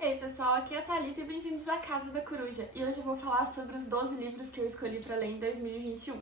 Ei pessoal, aqui é a Thalita e bem-vindos à Casa da Coruja. E hoje eu vou falar sobre os 12 livros que eu escolhi para ler em 2021.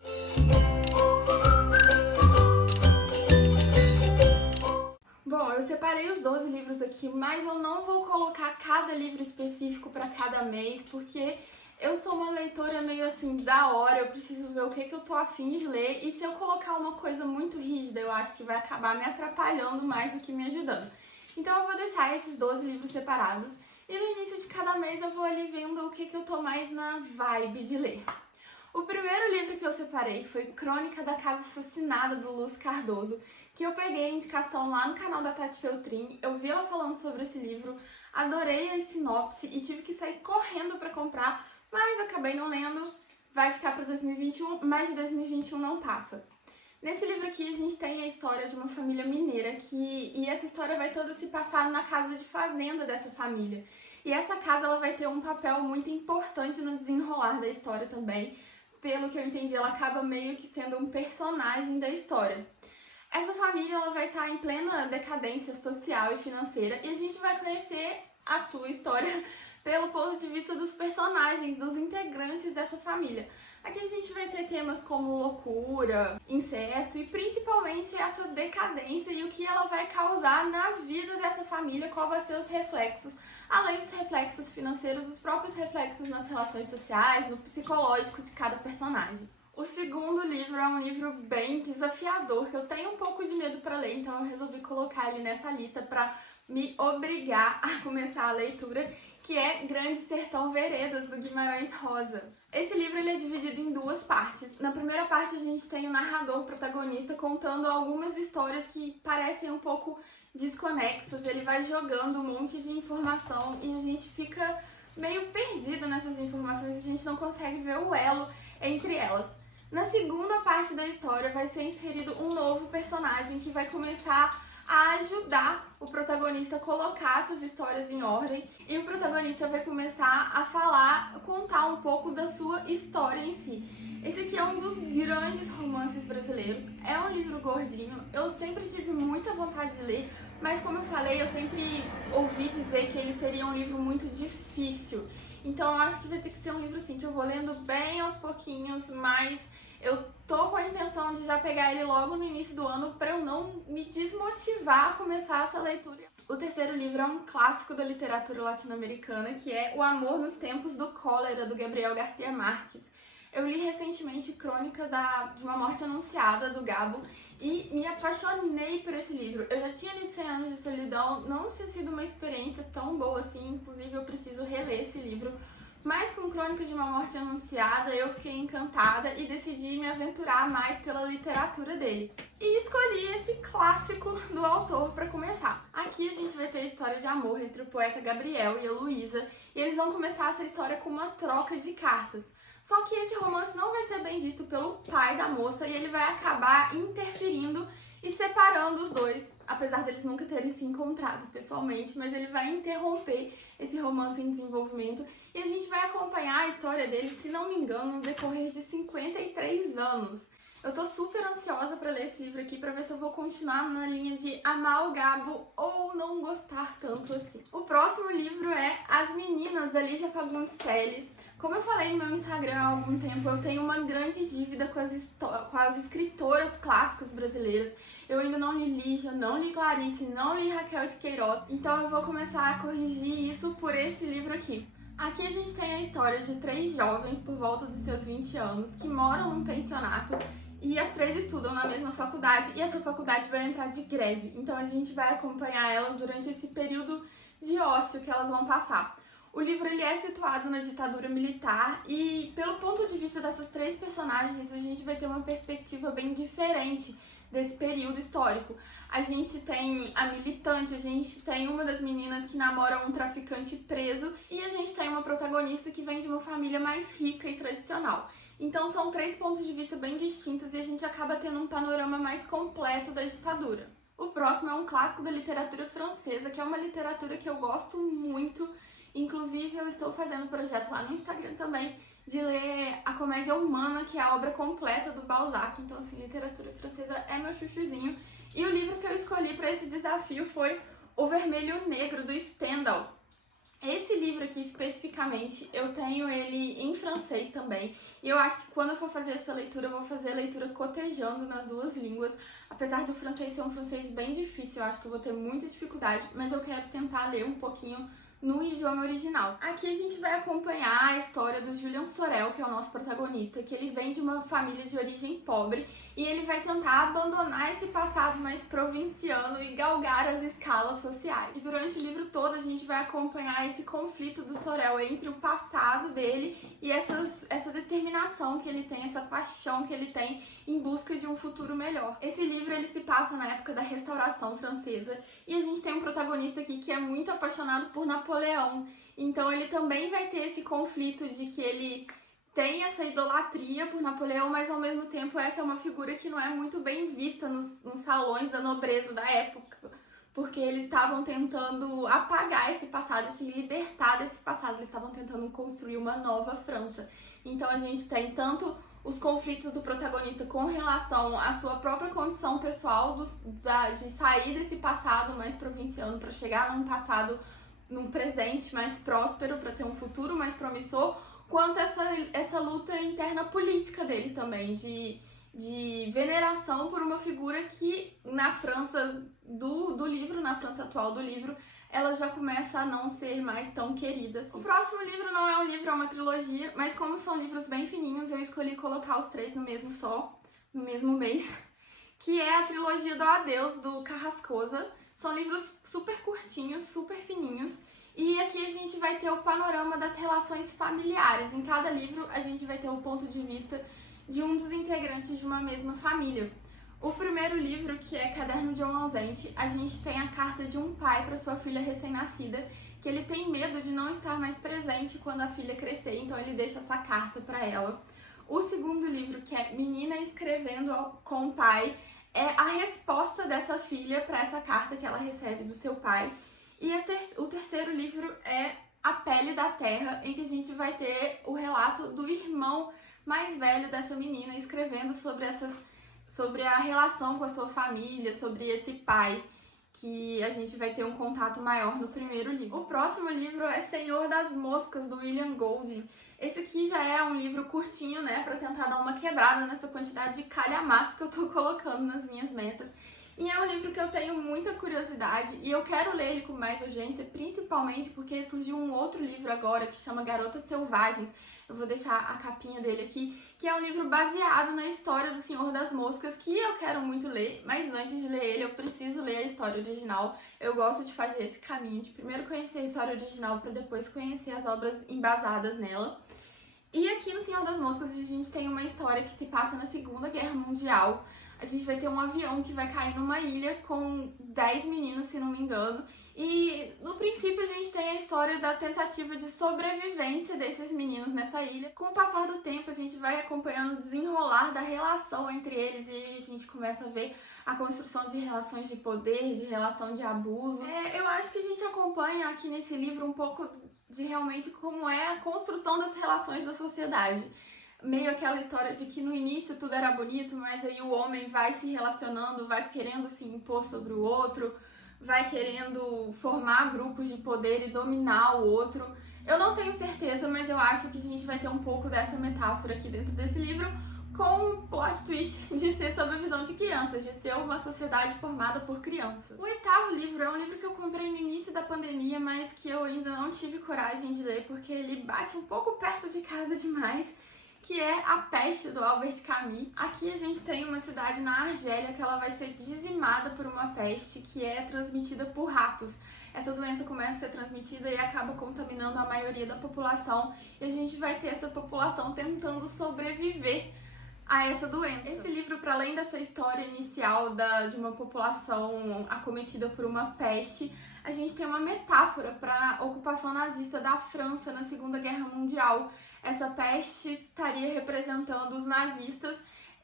Bom, eu separei os 12 livros aqui, mas eu não vou colocar cada livro específico para cada mês, porque eu sou uma leitora meio assim da hora, eu preciso ver o que eu tô afim de ler, e se eu colocar uma coisa muito rígida, eu acho que vai acabar me atrapalhando mais do que me ajudando. Então eu vou deixar esses 12 livros separados. E no início de cada mês eu vou ali vendo o que eu tô mais na vibe de ler. O primeiro livro que eu separei foi Crônica da Casa Assassinada, do Luz Cardoso, que eu peguei a indicação lá no canal da Tati Feltrin. Eu vi ela falando sobre esse livro, adorei a sinopse e tive que sair correndo para comprar, mas acabei não lendo. Vai ficar para 2021, mas de 2021 não passa. Nesse livro aqui a gente tem a história de uma família mineira e essa história vai toda se passar na casa de fazenda dessa família. E essa casa ela vai ter um papel muito importante no desenrolar da história também. Pelo que eu entendi, ela acaba meio que sendo um personagem da história. Essa família ela vai estar em plena decadência social e financeira e a gente vai conhecer a sua história pelo ponto de vista dos personagens, dos integrantes dessa família. Aqui a gente vai ter temas como loucura, incesto e principalmente essa decadência e o que ela vai causar na vida dessa família, qual vai ser os reflexos, além dos reflexos financeiros, os próprios reflexos nas relações sociais, no psicológico de cada personagem. O segundo livro é um livro bem desafiador, que eu tenho um pouco de medo para ler, então eu resolvi colocar ele nessa lista para me obrigar a começar a leitura, que é Grande Sertão Veredas, do Guimarães Rosa. Esse livro ele é dividido em duas partes. Na primeira parte a gente tem o narrador protagonista contando algumas histórias que parecem um pouco desconexas. Ele vai jogando um monte de informação e a gente fica meio perdido nessas informações, a gente não consegue ver o elo entre elas. Na segunda parte da história vai ser inserido um novo personagem que vai começar a ajudar o protagonista a colocar essas histórias em ordem e o protagonista vai começar a contar um pouco da sua história em si. Esse aqui é um dos grandes romances brasileiros, é um livro gordinho, eu sempre tive muita vontade de ler, mas como eu falei, eu sempre ouvi dizer que ele seria um livro muito difícil. Então eu acho que vai ter que ser um livro assim, que eu vou lendo bem aos pouquinhos, mas eu tô com a intenção de já pegar ele logo no início do ano para eu não me desmotivar a começar essa leitura. O terceiro livro é um clássico da literatura latino-americana, que é O Amor nos Tempos do Cólera, do Gabriel Garcia Marques. Eu li recentemente Crônica de uma Morte Anunciada, do Gabo, e me apaixonei por esse livro. Eu já tinha lido 100 Anos de Solidão, não tinha sido uma experiência tão boa assim, inclusive eu preciso reler esse livro. Mas com Crônica de uma Morte Anunciada eu fiquei encantada e decidi me aventurar mais pela literatura dele. E escolhi esse clássico do autor para começar. Aqui a gente vai ter a história de amor entre o poeta Gabriel e a Luísa, e eles vão começar essa história com uma troca de cartas. Só que esse romance não vai ser bem visto pelo pai da moça e ele vai acabar interferindo e separando os dois, apesar deles nunca terem se encontrado pessoalmente, mas ele vai interromper esse romance em desenvolvimento e a gente vai acompanhar a história dele, se não me engano, no decorrer de 53 anos. Eu tô super ansiosa pra ler esse livro aqui pra ver se eu vou continuar na linha de amar o Gabo ou não gostar tanto assim. O próximo livro é As Meninas, da Lígia Fagundes Telles. Como eu falei no meu Instagram há algum tempo, eu tenho uma grande dívida com as escritoras clássicas brasileiras. Eu ainda não li Lígia, não li Clarice, não li Raquel de Queiroz, então eu vou começar a corrigir isso por esse livro aqui. Aqui a gente tem a história de 3 jovens por volta dos seus 20 anos que moram num pensionato e as 3 estudam na mesma faculdade e essa faculdade vai entrar de greve. Então a gente vai acompanhar elas durante esse período de ócio que elas vão passar. O livro ele é situado na ditadura militar e pelo ponto de vista dessas 3 personagens a gente vai ter uma perspectiva bem diferente desse período histórico. A gente tem a militante, a gente tem uma das meninas que namora um traficante preso e a gente tem uma protagonista que vem de uma família mais rica e tradicional. Então são 3 pontos de vista bem distintos e a gente acaba tendo um panorama mais completo da ditadura. O próximo é um clássico da literatura francesa, que é uma literatura que eu gosto muito. Inclusive, eu estou fazendo um projeto lá no Instagram também de ler A Comédia Humana, que é a obra completa do Balzac. Então, assim, literatura francesa é meu chuchuzinho. E o livro que eu escolhi para esse desafio foi O Vermelho e o Negro, do Stendhal. livro aqui especificamente, eu tenho ele em francês também. E eu acho que quando eu for fazer essa leitura, eu vou fazer a leitura cotejando nas duas línguas. Apesar de o francês ser um francês bem difícil, eu acho que eu vou ter muita dificuldade, mas eu quero tentar ler um pouquinho no idioma original. Aqui a gente vai acompanhar a história do Julian Sorel, que é o nosso protagonista, que ele vem de uma família de origem pobre e ele vai tentar abandonar esse passado mais provinciano e galgar as escalas sociais. E durante o livro todo a gente vai acompanhar esse conflito do Sorel entre o passado dele e essa determinação que ele tem, essa paixão que ele tem em busca de um futuro melhor. Esse livro ele se passa na época da Restauração Francesa e a gente tem um protagonista aqui que é muito apaixonado por Napoleão. Então ele também vai ter esse conflito de que ele tem essa idolatria por Napoleão, mas ao mesmo tempo essa é uma figura que não é muito bem vista nos salões da nobreza da época, porque eles estavam tentando apagar esse passado, se libertar desse passado, eles estavam tentando construir uma nova França. Então a gente tem tanto os conflitos do protagonista com relação à sua própria condição pessoal de sair desse passado mais provinciano para chegar num presente mais próspero, para ter um futuro mais promissor, quanto essa luta interna política dele também, de veneração por uma figura que na França do livro, na França atual do livro, ela já começa a não ser mais tão querida assim. O próximo livro não é um livro, é uma trilogia, mas como são livros bem fininhos, eu escolhi colocar os três no mesmo mês, que é a trilogia do Adeus, do Carrascosa. São livros super curtinhos, super fininhos, e aqui a gente vai ter o panorama das relações familiares. Em cada livro a gente vai ter o ponto de vista de um dos integrantes de uma mesma família. O primeiro livro, que é Caderno de um Ausente, a gente tem a carta de um pai para sua filha recém-nascida, que ele tem medo de não estar mais presente quando a filha crescer, então ele deixa essa carta para ela. O segundo livro, que é Menina Escrevendo com o Pai, é a resposta dessa filha para essa carta que ela recebe do seu pai. E o terceiro livro é A Pele da Terra, em que a gente vai ter o relato do irmão mais velho dessa menina escrevendo sobre a relação com a sua família, sobre esse pai, que a gente vai ter um contato maior no primeiro livro. O próximo livro é Senhor das Moscas, do William Golding. Esse aqui já é um livro curtinho, né, pra tentar dar uma quebrada nessa quantidade de calhamaço que eu tô colocando nas minhas metas. E é um livro que eu tenho muita curiosidade e eu quero ler ele com mais urgência, principalmente porque surgiu um outro livro agora que chama Garotas Selvagens. Eu vou deixar a capinha dele aqui, que é um livro baseado na história do Senhor das Moscas, que eu quero muito ler, mas antes de ler ele eu preciso ler a história original. Eu gosto de fazer esse caminho, de primeiro conhecer a história original para depois conhecer as obras embasadas nela. E aqui no Senhor das Moscas a gente tem uma história que se passa na Segunda Guerra Mundial. A gente vai ter um avião que vai cair numa ilha com 10 meninos, se não me engano. E no princípio a gente tem a história da tentativa de sobrevivência desses meninos nessa ilha. Com o passar do tempo a gente vai acompanhando o desenrolar da relação entre eles e a gente começa a ver a construção de relações de poder, de relação de abuso. Eu acho que a gente acompanha aqui nesse livro um pouco de realmente como é a construção das relações da sociedade. Meio aquela história de que no início tudo era bonito, mas aí o homem vai se relacionando, vai querendo se impor sobre o outro, vai querendo formar grupos de poder e dominar o outro. Eu não tenho certeza, mas eu acho que a gente vai ter um pouco dessa metáfora aqui dentro desse livro, com o plot twist de ser sob a visão de crianças, de ser uma sociedade formada por crianças. O oitavo livro é um livro que eu comprei no início da pandemia, mas que eu ainda não tive coragem de ler, porque ele bate um pouco perto de casa demais, que é A Peste, do Albert Camus. Aqui a gente tem uma cidade na Argélia que ela vai ser dizimada por uma peste que é transmitida por ratos. Essa doença começa a ser transmitida e acaba contaminando a maioria da população, e a gente vai ter essa população tentando sobreviver a essa doença. Esse livro, para além dessa história inicial de uma população acometida por uma peste, a gente tem uma metáfora para a ocupação nazista da França na Segunda Guerra Mundial. Essa peste estaria representando os nazistas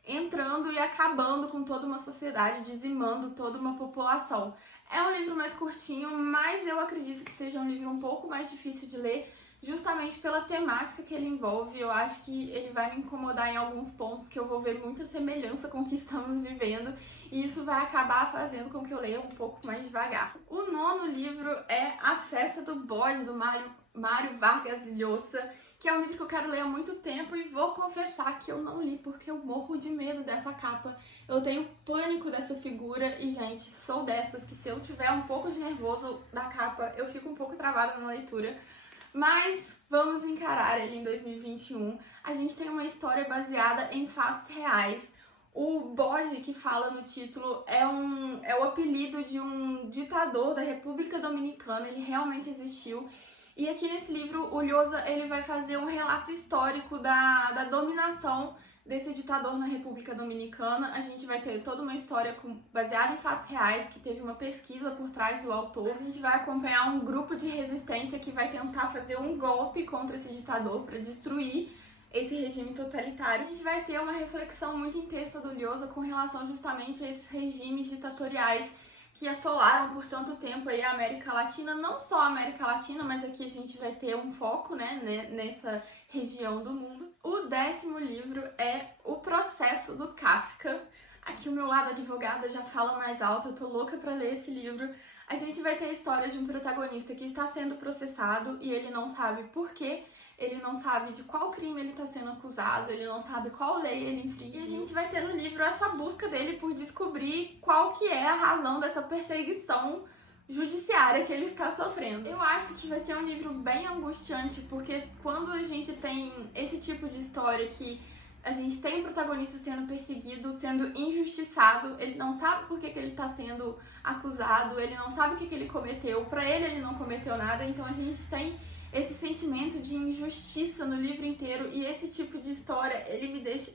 entrando e acabando com toda uma sociedade, dizimando toda uma população. É um livro mais curtinho, mas eu acredito que seja um livro um pouco mais difícil de ler, justamente pela temática que ele envolve. Eu acho que ele vai me incomodar em alguns pontos, que eu vou ver muita semelhança com o que estamos vivendo, e isso vai acabar fazendo com que eu leia um pouco mais devagar. O 9º livro é A Festa do Bode, do Mário Vargas Llosa, que é um livro que eu quero ler há muito tempo, e vou confessar que eu não li porque eu morro de medo dessa capa. Eu tenho pânico dessa figura e, gente, sou dessas que se eu tiver um pouco de nervoso da capa, eu fico um pouco travada na leitura. Mas vamos encarar ele em 2021. A gente tem uma história baseada em fatos reais. O bode que fala no título é o apelido de um ditador da República Dominicana, ele realmente existiu. E aqui nesse livro, o Llosa, ele vai fazer um relato histórico da dominação desse ditador na República Dominicana. A gente vai ter toda uma história baseada em fatos reais, que teve uma pesquisa por trás do autor. A gente vai acompanhar um grupo de resistência que vai tentar fazer um golpe contra esse ditador para destruir esse regime totalitário. A gente vai ter uma reflexão muito intensa do Llosa com relação justamente a esses regimes ditatoriais que assolaram por tanto tempo aí a América Latina, não só a América Latina, mas aqui a gente vai ter um foco, né, nessa região do mundo. O 10º livro é O Processo do Kafka. Aqui o meu lado advogada já fala mais alto, eu tô louca pra ler esse livro. A gente vai ter a história de um protagonista que está sendo processado e ele não sabe por quê. Ele não sabe de qual crime ele está sendo acusado, ele não sabe qual lei ele infringiu. E a gente vai ter no livro essa busca dele por descobrir qual que é a razão dessa perseguição judiciária que ele está sofrendo. Eu acho que vai ser um livro bem angustiante, porque quando a gente tem esse tipo de história que a gente tem um protagonista sendo perseguido, sendo injustiçado, ele não sabe por que ele está sendo acusado, ele não sabe o que ele cometeu, pra ele não cometeu nada, então a gente tem esse sentimento de injustiça no livro inteiro, e esse tipo de história,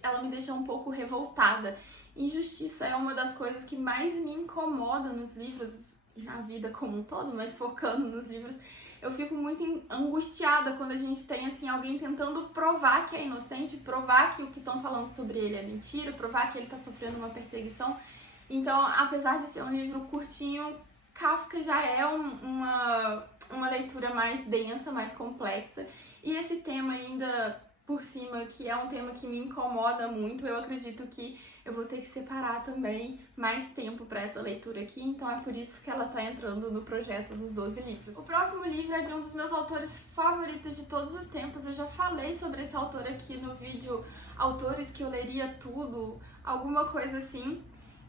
ela me deixa um pouco revoltada. Injustiça é uma das coisas que mais me incomoda nos livros e na vida como um todo, mas focando nos livros, eu fico muito angustiada quando a gente tem assim alguém tentando provar que é inocente, provar que o que estão falando sobre ele é mentira, provar que ele está sofrendo uma perseguição. Então, apesar de ser um livro curtinho, Kafka já é uma leitura mais densa, mais complexa, e esse tema ainda por cima, que é um tema que me incomoda muito, eu acredito que eu vou ter que separar também mais tempo para essa leitura aqui, então é por isso que ela tá entrando no projeto dos 12 livros. O próximo livro é de um dos meus autores favoritos de todos os tempos, eu já falei sobre esse autor aqui no vídeo Autores que eu leria tudo, alguma coisa assim,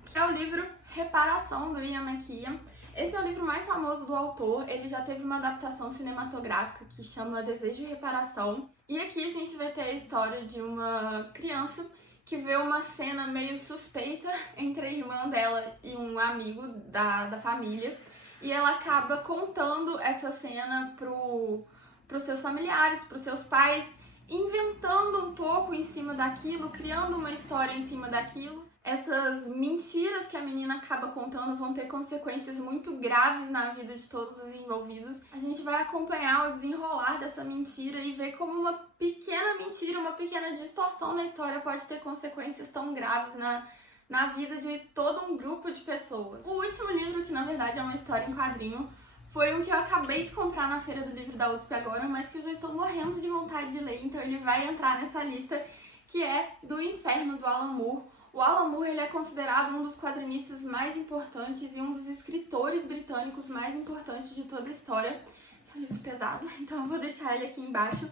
que é o livro Reparação, do Ian McEwan. Esse é o livro mais famoso do autor, ele já teve uma adaptação cinematográfica que chama Desejo e Reparação. E aqui a gente vai ter a história de uma criança que vê uma cena meio suspeita entre a irmã dela e um amigo da família. E ela acaba contando essa cena pros seus familiares, pros seus pais, inventando um pouco em cima daquilo, criando uma história em cima daquilo. Essas mentiras que a menina acaba contando vão ter consequências muito graves na vida de todos os envolvidos. A gente vai acompanhar o desenrolar dessa mentira e ver como uma pequena mentira, uma pequena distorção na história pode ter consequências tão graves na vida de todo um grupo de pessoas. O último livro, que na verdade é uma história em quadrinho, foi um que eu acabei de comprar na Feira do Livro da USP agora, mas que eu já estou morrendo de vontade de ler, então ele vai entrar nessa lista, que é Do Inferno, do Alan Moore. O Alan Moore, ele é considerado um dos quadrinistas mais importantes e um dos escritores britânicos mais importantes de toda a história. Esse é um livro pesado, então eu vou deixar ele aqui embaixo.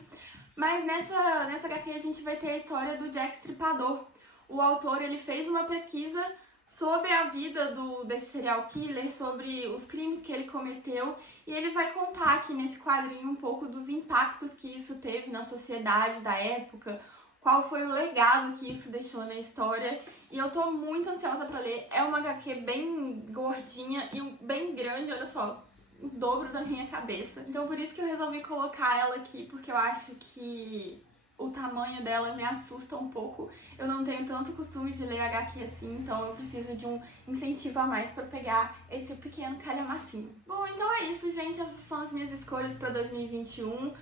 Mas nessa HQ a gente vai ter a história do Jack Stripador. O autor, ele fez uma pesquisa sobre a vida desse serial killer, sobre os crimes que ele cometeu, e ele vai contar aqui nesse quadrinho um pouco dos impactos que isso teve na sociedade da época, qual foi o legado que isso deixou na história, e eu tô muito ansiosa pra ler. É uma HQ bem gordinha e bem grande, olha só, o dobro da minha cabeça. Então por isso que eu resolvi colocar ela aqui, porque eu acho que o tamanho dela me assusta um pouco. Eu não tenho tanto costume de ler HQ assim, então eu preciso de um incentivo a mais pra pegar esse pequeno calhamacinho. Bom, então é isso, gente. Essas são as minhas escolhas pra 2021.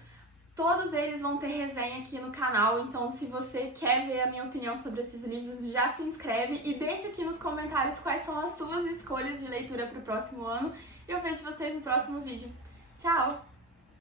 Todos eles vão ter resenha aqui no canal, então se você quer ver a minha opinião sobre esses livros, já se inscreve e deixa aqui nos comentários quais são as suas escolhas de leitura para o próximo ano. E eu vejo vocês no próximo vídeo. Tchau!